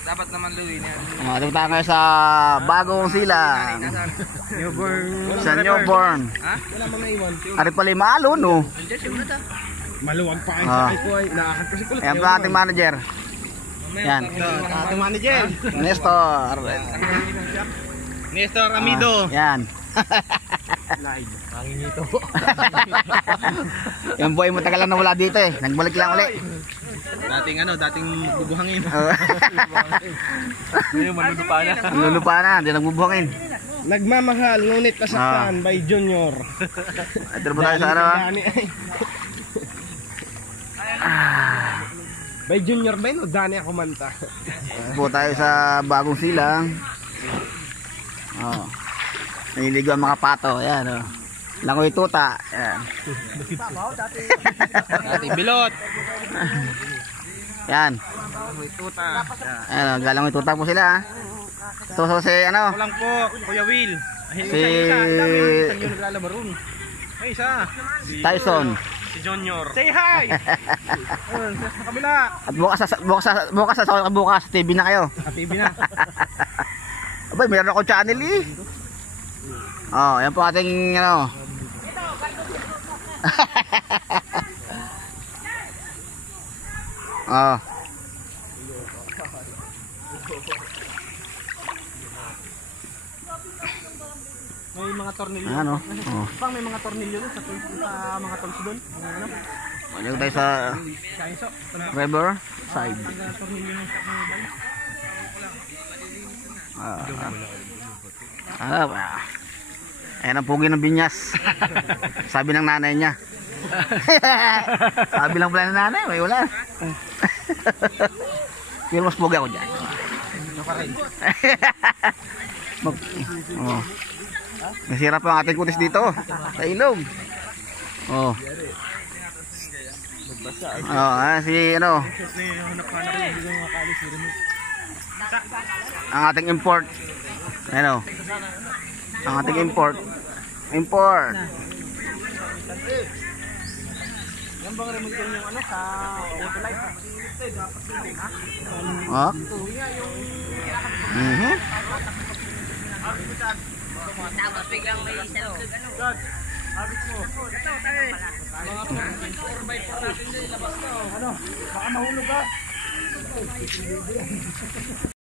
Dapat naman luwin yan. Dito tayo ngayon sa Bagong Silang. Newborn. Sa Newborn. Ha? Wala mo naiwan. Ari pala yung malo, no? Andiyan siya muna ta. Maluwag pa kayo sa ko ay naakat ko si Kulot. Ayan pa ating manager. Yan. Ating manager. Nestor. Nestor Amido. Yan. Live. Mangingito. Yung boy mo tagal lang nawala dito eh. Nagbalik lang ulit. Dating bubuhangin. Ngayon malulupa na. Lulupa na, hindi nagbubuhangin. Nagmamahal ngunit nasaktan by Junior. Ito po tayo sa ano ha? By Junior ba yun o Dani ako manta? Ito po tayo sa Bagong Silang. Oh. Naliligo ang mga pato. Ayan o. Langoy tuta. Ayan. Dating bilot. Yan. Tuta. Ayan o. Galangoy tuta po sila ha. So si ano? Kulang po, Kuya Will. Si Isang yung naglalaba ron. Ay, isa. Tyson. Si Junior. Say hi! Sa kabila. At bukas TV na kayo. Sa TV na. Abay, meron akong channel eh. Oh, yan po ating ano. Oh. May mga tornilyo. Ano? Oh. Pang may mga tornilyo doon sa mga tools doon. Ano? Ano tayo sa Kaiso. River side. Tornilyo ng sa Ayan ang pugi ng binyas. Sabi ng nanay niya. Sabi lang pala ng nanay, may wala. Pero mas pugi ako dyan. Oh. Nasira pa ang ating kutis dito sa ilog. Oh. Si ano. Ang ating import. Ano? Ang ating import. Import. Yan bang remote yung ano sa Autolife? Oh. Tapos biglang may isang ano. Habit mo. Ito, tayo. Mga 4x4 natin din, labas na. Ano? Baka mahulog ka.